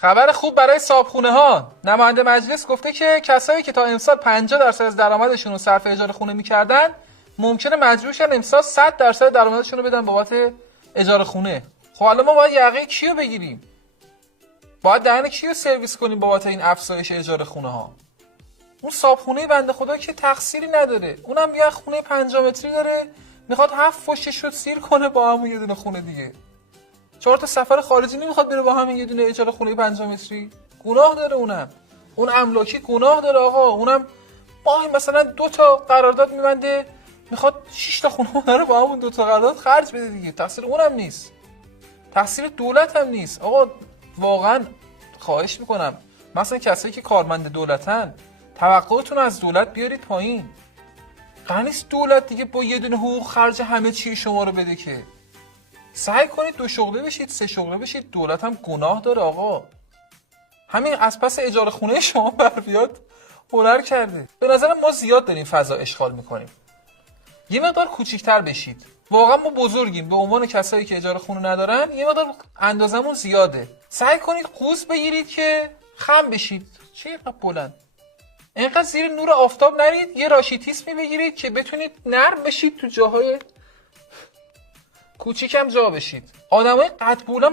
خبر خوب برای صاحبخونه ها. نماینده مجلس گفته که کسایی که تا امسال 50% از درآمدشون رو صرف اجاره خونه میکردن ممکنه مجبور شن امسال 100% درآمدشون رو بدن بابت اجاره خونه. خب حالا ما باید یقه کیو بگیریم؟ باید دهن کیو سرویس کنیم بابت این افزایش اجاره خونه ها؟ اون صاحبخونه بنده خدا که تقصیری نداره، اونم یه خونه 50 متری داره، میخواد 7 پشتش رو سیر کنه با همون یه دونه خونه دیگه. 4 تا سفر خارجی نمیخواد بره با همین یه دونه اجاره خونه 50 متری. گناه داره اونم. اون املاکی گناه داره آقا. اونم ماهی مثلا 2 تا قرارداد میبنده، میخواد 6 تا خونه رو با همون 2 تا قرارداد خرج بده دیگه. تقصیر اونم نیست. تقصیر دولت هم نیست. آقا واقعا خواهش میکنم، مثلا کسایی که کارمند دولتن، توقعتون از دولت بیارید پایین. قرار نیست دولت دیگه با یه دونه حقوق خرج همه چی شما رو بده که. سعی کنید 2 شغله بشید، 3 شغله بشید. دولت هم گناه داره آقا. همین از پس اجاره خونه شما بر بیاد هنر کرده. به نظرم ما زیاد داریم فضا اشغال میکنیم. یه مقدار کوچیک‌تر بشید. واقعا ما بزرگیم به عنوان کسایی که اجاره خونه ندارن، یه مقدار اندازمون زیاده. سعی کنید قوز بگیرید که خم بشید. چه اینقدر بلند؟ اینقدر زیر نور آفتاب نرید. یه راشیتیسمی بگیرید که بتونید نرم بشید، تو جاهای کوچیکم جا بشید. آدمای قد بلند